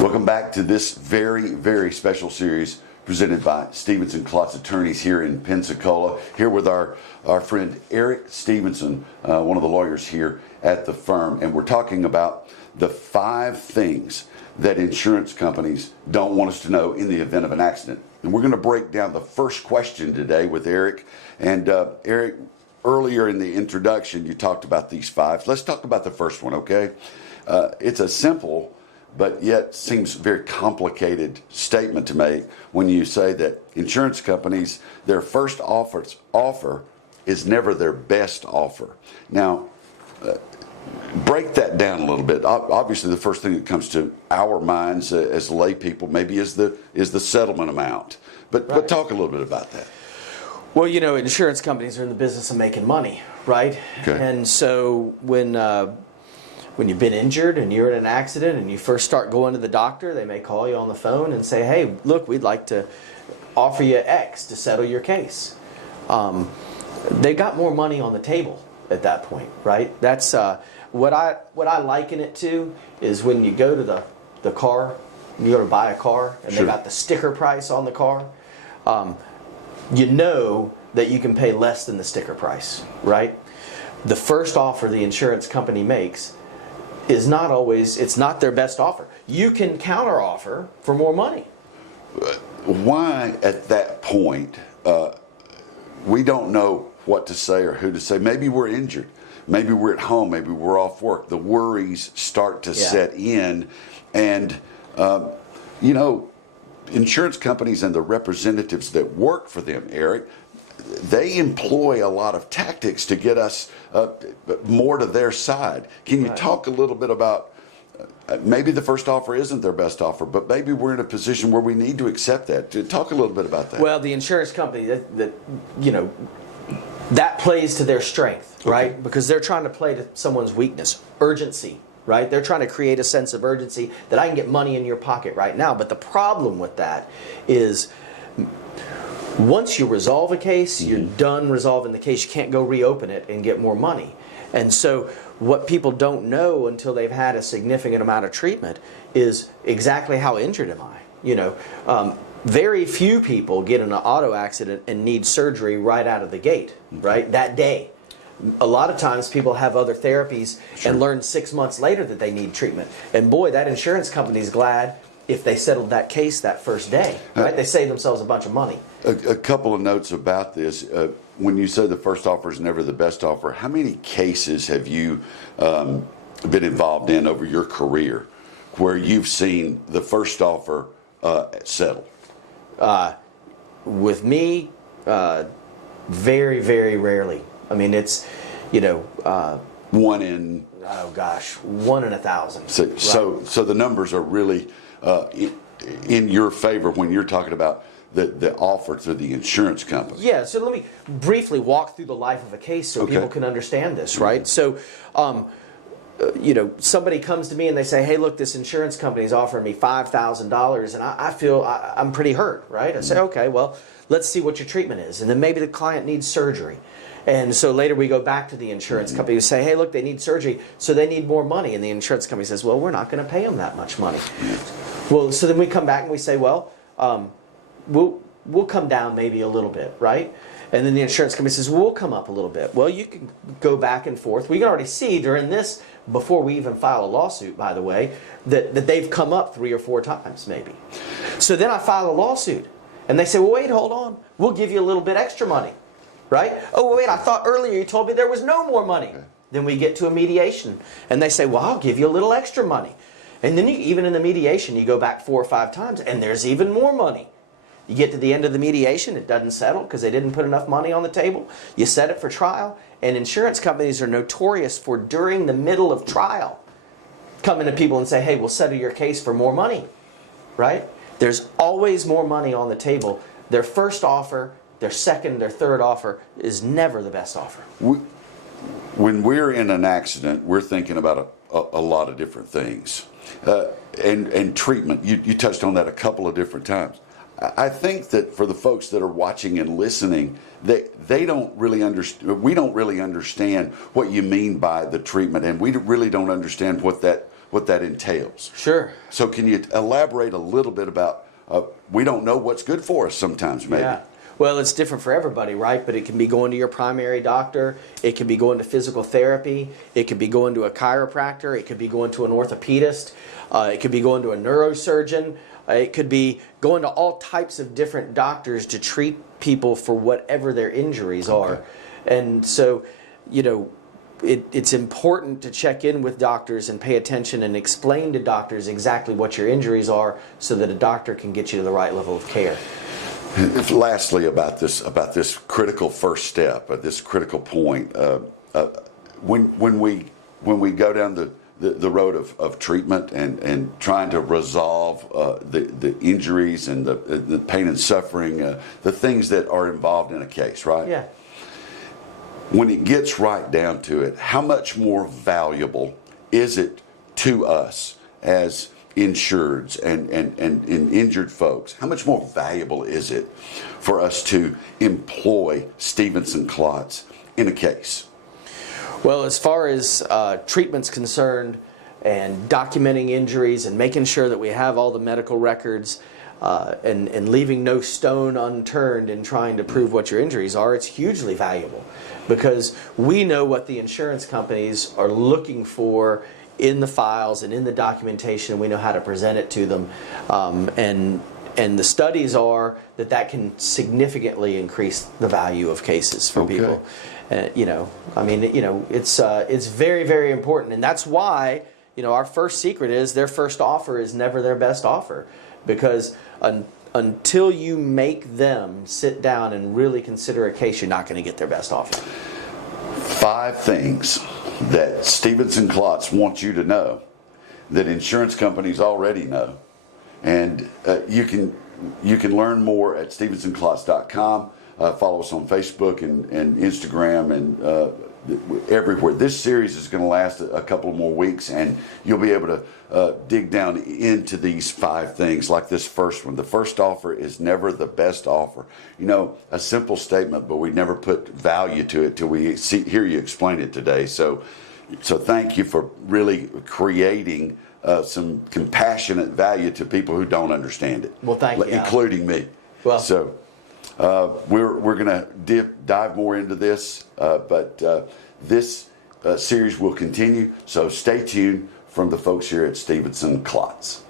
Welcome back to this very, very special series presented by Stevenson Klotz attorneys here in Pensacola. Here with our friend Eric Stevenson, one of the lawyers here at the firm. And we're talking about the 5 things that insurance companies don't want us to know in the event of an accident. And we're going to break down the first question today with Eric. And Eric, earlier in the introduction, you talked about these 5. Let's talk about the first one, okay? It's a simple but yet seems very complicated statement to make when you say that insurance companies, their first offer is never their best offer. Now, break that down a little bit. Obviously, the first thing that comes to our minds as lay people maybe is the settlement amount. But talk a little bit about that. Well, you know, insurance companies are in the business of making money, right? Okay. And so when you've been injured and you're in an accident and you first start going to the doctor, they may call you on the phone and say, hey, look, we'd like to offer you X to settle your case. They've got more money on the table at that point, right? That's what I liken it to is when you go to the car, you go to buy a car and Sure. they got the sticker price on the car. You know that you can pay less than the sticker price, right? The first offer the insurance company makes is not always, it's not their best offer. You can counter offer for more money. Why at that point we don't know what to say or who to say? Maybe we're injured. Maybe we're at home. Maybe we're off work. The worries start to set in. And, you know, insurance companies and the representatives that work for them, Eric, they employ a lot of tactics to get us more to their side. Can you talk a little bit about maybe the first offer isn't their best offer, but maybe we're in a position where we need to accept that? Talk a little bit about that. Well, the insurance company, that you know, that plays to their strength, right? Okay. Because they're trying to play to someone's weakness, urgency, right? They're trying to create a sense of urgency that I can get money in your pocket right now. But the problem with that is once you resolve a case, you're done resolving the case. You can't go reopen it and get more money. And so what people don't know until they've had a significant amount of treatment is exactly how injured am I? You know, very few people get in an auto accident and need surgery right out of the gate, right? That day. A lot of times people have other therapies and learn 6 months later that they need treatment. And boy, that insurance company's glad if they settled that case that first day, right? They save themselves a bunch of money. A couple of notes about this. When you say the first offer is never the best offer, how many cases have you been involved in over your career where you've seen the first offer settle? With me, very, very rarely. I mean, it's, you know... One in... Oh, gosh, 1 in 1,000. So the numbers are really in your favor when you're talking about the offer to the insurance company. Yeah, so let me briefly walk through the life of a case so people can understand this, right? So, you know, somebody comes to me and they say, hey, look, this insurance company is offering me $5,000 and I feel I'm pretty hurt, right? I say, okay, well, let's see what your treatment is. And then maybe the client needs surgery. And so later we go back to the insurance company and say, hey, look, they need surgery, so they need more money. And the insurance company says, well, we're not going to pay them that much money. Well, so then we come back and we say, well, we'll come down maybe a little bit, right? And then the insurance company says, well, we'll come up a little bit. Well, you can go back and forth. We can already see during this, before we even file a lawsuit, by the way, that they've come up 3 or 4 times maybe. So then I file a lawsuit. And they say, well, wait, hold on. We'll give you a little bit extra money. Right? Oh, wait, I thought earlier you told me there was no more money. Then we get to a mediation. And they say, well, I'll give you a little extra money. And then even in the mediation, you go back 4 or 5 times, and there's even more money. You get to the end of the mediation, it doesn't settle because they didn't put enough money on the table. You set it for trial. And insurance companies are notorious for, during the middle of trial, coming to people and say, hey, we'll settle your case for more money. Right? There's always more money on the table. Their first offer, their second, their third offer is never the best offer. When we're in an accident, we're thinking about a lot of different things. And treatment, you touched on that a couple of different times. I think that for the folks that are watching and listening, they don't really understand. We don't really understand what you mean by the treatment, and we really don't understand what that what that entails. Sure. So can you elaborate a little bit about, we don't know what's good for us sometimes, maybe. Yeah. Well, it's different for everybody, right? But it can be going to your primary doctor. It can be going to physical therapy. It could be going to a chiropractor. It could be going to an orthopedist. It could be going to a neurosurgeon. It could be going to all types of different doctors to treat people for whatever their injuries are. Okay. And so, you know, it's important to check in with doctors and pay attention and explain to doctors exactly what your injuries are so that a doctor can get you to the right level of care. Lastly, about this critical first step, this critical point, when we go down the road of treatment and trying to resolve the injuries and the pain and suffering, the things that are involved in a case, right? Yeah. When it gets right down to it, how much more valuable is it to us as insureds and injured folks? How much more valuable is it for us to employ Stevenson Klotz in a case? Well, as far as treatment's concerned and documenting injuries and making sure that we have all the medical records and leaving no stone unturned in trying to prove what your injuries are, it's hugely valuable because we know what the insurance companies are looking for in the files and in the documentation, and we know how to present it to them. And the studies are that can significantly increase the value of cases for people. You know, I mean, you know, it's very, very important, and that's why, you know, our first secret is their first offer is never their best offer, because until you make them sit down and really consider a case, you're not going to get their best offer. 5 things that Stevenson Klotz wants you to know that insurance companies already know, and you can learn more at StevensonKlotz.com. Follow us on Facebook and Instagram and everywhere. This series is going to last a couple more weeks, and you'll be able to dig down into these 5 things, like this first one. The first offer is never the best offer. You know, a simple statement, but we never put value to it till we hear you explain it today. So thank you for really creating some compassionate value to people who don't understand it. Well, thank you, including me. Well, so. We're going to dive more into this, but this series will continue. So stay tuned from the folks here at Stevenson Klotz.